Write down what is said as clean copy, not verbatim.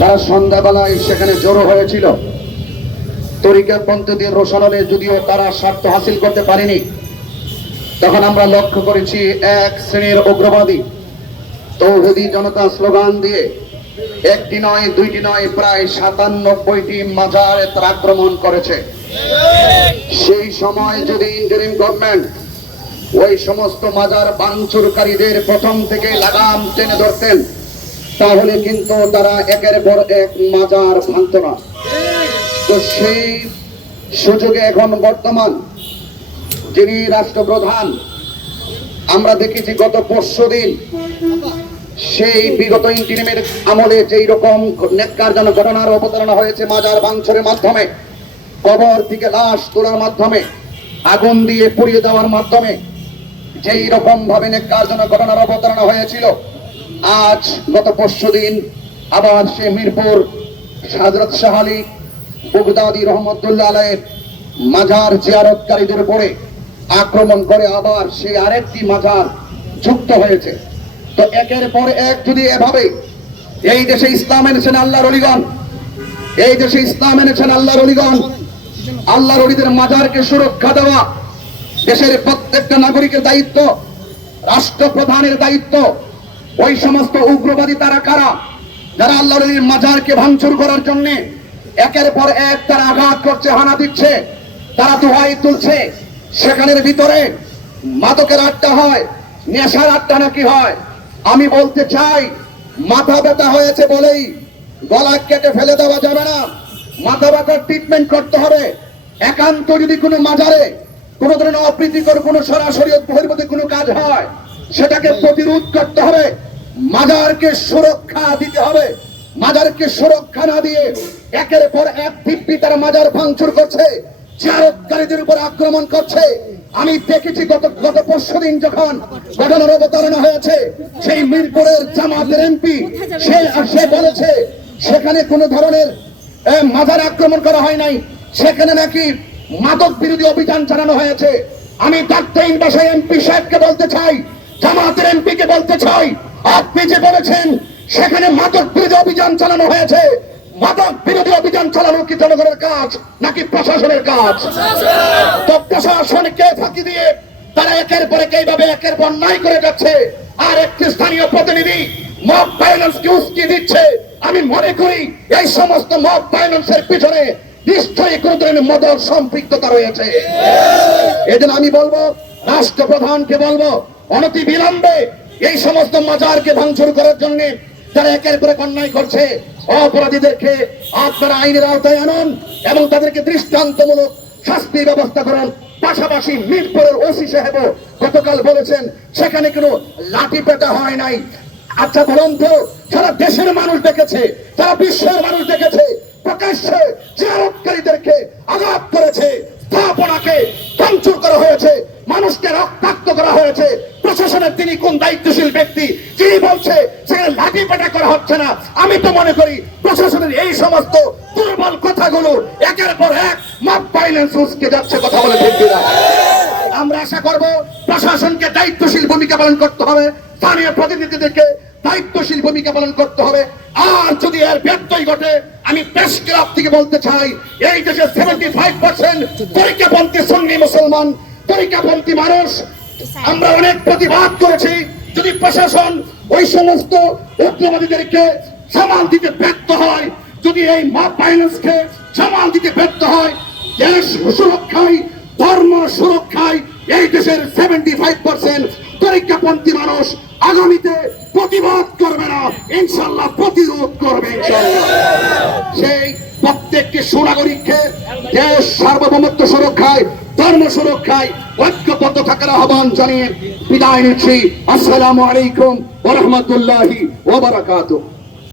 তারা সন্ধ্যাবেলায় সেখানে জড়ো হয়েছিল। তরিকাপন্থীদের রোশনালে যদিও তারা স্বার্থ হাসিল করতে পারেনি, তখন আমরা লক্ষ্য করেছি এক শ্রেণীর উগ্রবাদী তৌহিদি জনতা স্লোগান দিয়ে একটি নয় দুইটি নয় প্রায় 97টি মাজারে তারা আক্রমণ করেছে। সেই সময় যদি ইন্টারিম গভর্নমেন্ট ওই সমস্ত মাজার ভাঙচুরকারীদের প্রথম থেকে লাগাম টেনে ধরতেন, তাহলে কিন্তু তারা একের পর এক মাজার ভাঙত না। তো সেই সুযোগে এখন বর্তমান যিনি রাষ্ট্রপ্রধান, আমরা দেখেছি গত পরশুদিন সেই বিগত ইন্টিরিমের আমলে যেই রকম ন্যাক্কারজনক ঘটনার অবতারণা হয়েছে, মাজার ভাঙচুরের মাধ্যমে, কবর থেকে লাশ তোলার মাধ্যমে, আগুন দিয়ে পুড়িয়ে দেওয়ার মাধ্যমে যেই রকম ভাবে ন্যাক্কারজনক ঘটনার অবতারণা হয়েছিল, আজ গত পরশুদিন আবার সে মিরপুর হযরত শাহ আলী বাগদাদী রহমতুল্লাহ আলাইহির মাজার জিয়ারতকারীদের উপরে আক্রমণ করে আবার সে আরেকটি মাজার যুক্ত হয়েছে। তো একের পর এক যদি এভাবে এই দেশে ইসলাম এনেছেন আল্লাহর ওলিগণ, এই দেশে ইসলাম এনেছেন আল্লাহর ওলিগণ, আল্লাহর ওলিদের মাজারকে সুরক্ষা দেওয়া দেশের প্রত্যেকটা নাগরিকের দায়িত্ব, রাষ্ট্রপ্রধানের দায়িত্ব। ওই সমস্ত উগ্রবাদী তারা কারা যারা আল্লাহর ওলির মাজারকে ভাঙচুর করার জন্য একের পর এক তারা আঘাত করছে, হানা দিচ্ছে, তারা দোহাই তুলছে। সেখানের ভিতরে মাদকের আড্ডা হয়, নেশার আড্ডা নাকি হয়? আমি বলতে চাই, মাথা ব্যথা হয়েছে বলেই গলা কেটে ফেলে দেওয়া যাবে না। মাথা ব্যথার ট্রিটমেন্ট করতে হবে। একান্ত যদি কোনো মাজারে কোনো ধরনের অপ্রীতিকর কোনো সরাসরি বহির্ভূত কোনো কাজ হয়, সেটাকে প্রতিরোধ করতে হবে, মাজারকে সুরক্ষা দিতে হবে। মাজারকে সুরক্ষা না দিয়ে একের পর এক দিব্যি তারা মাজার ভাঙচুর করছে, জিয়ারতকারীদের উপর আক্রমণ করছে। আমি দেখেছি গত পরশুদিন যখন ঘটনার অবতারণা হয়েছে, সেই মিরপুরের জামাতের এমপি সে বলেছে সেখানে কোনো ধরনের মাজার আক্রমণ করা হয় নাই, সেখানে নাকি মাদক বিরোধী অভিযান চালানো হয়েছে। আমি ডাক্তার ভাষায় এমপি সাহেবকে বলতে চাই, জামাতের এমপি কে বলতে চাই, আপনি যে বলেছেন সেখানে মাদক বিরোধী অভিযান চালানো হয়েছে, মাদক বিরোধী অভিযান চালানো কি জনগণের কাজ নাকি প্রশাসনের কাজ? তো প্রশাসনকে ফাঁকি দিয়ে তারা একের পর এক এইভাবে একের পর অন্যায় করে যাচ্ছে। আর একটি স্থানীয় প্রতিনিধি মব ভায়োলেন্সকে উস্কে দিচ্ছে। আমি মনে করি এই সমস্ত মব ভায়োলেন্সের পিছনে নিশ্চয়ই কোন ধরনের মদর সম্পৃক্ততা রয়েছে। এজন্য আমি বলবো, রাষ্ট্রপ্রধানকে বলবো, অনতি বিলম্বে এই সমস্ত মাজারকে ভাঙচুর করার জন্য যারা একের পর এক অন্যায় করছে, অপরাধীদেরকে আপনারা আইনের আওতায় আনুন এবং তাদেরকে দৃষ্টান্তমূলক শাস্তির ব্যবস্থা করুন। পাশাপাশি মিরপুরের ওসি সাহেব গতকাল বলেছেন সেখানে কোনো লাঠি পেটা হয় নাই। আচ্ছা বলুন তো, সারা দেশের মানুষ দেখেছে, সারা বিশ্বের মানুষ দেখেছে, প্রকাশ্যে জিয়ারতকারীদেরকে আঘাত করেছে, স্থাপনাকে ভাঙচুর করা হয়েছে, মানুষকে রক্তাক্ত করা হয়েছে। প্রশাসনের তিনি কোন দায়িত্বশীল ব্যক্তি যিনি বলছে সেখানে লাঠি পেটা করা হচ্ছে না? আমি তো মনে করি প্রশাসনের এই সমস্ত দুর্বল কথাগুলো একের পর এক মব ভায়োলেন্স উস্কে যাচ্ছে। কথা বলে ঠিক কিনা? আমরা আশা করব প্রশাসনকে দায়িত্বশীল ভূমিকা পালন করতে হবে, স্থানীয় প্রতিনিধিদেরকে দায়িত্বশীল ভূমিকা পালন করতে হবে। আর যদি এর ব্যত্যয় ঘটে, আমি প্রেস ক্লাব থেকে বলতে চাই, এই দেশে 75% তরিকাপন্থী সুন্নি মুসলমান, তরিকাপন্থী মানুষ। আমরা অনেক প্রতিবাদ করেছি। যদি প্রশাসন ওই সমস্ত উগ্রবাদীদেরকে সামাল দিতে ব্যর্থ হয়, যদি এই মব ভায়োলেন্সকে সামাল দিতে ব্যর্থ হয়, দেশ সুরক্ষায়, ধর্ম সুরক্ষায় এই দেশের 75% তরিকাপন্থী মানুষ আগামীতে প্রতিবাদ করবে না, ইনশাআল্লাহ প্রতিরোধ করবে ইনশাআল্লাহ। সেই প্রত্যেকটি সুনাগরিককে দেশ সার্বভৌমত্ব সুরক্ষায়, ধর্ম সুরক্ষায় ঐক্যবদ্ধ থাকার আহ্বান জানিয়ে বিদায় নিচ্ছি। আসসালামু আলাইকুম ওয়া রাহমাতুল্লাহি ওয়া বারাকাতুহু।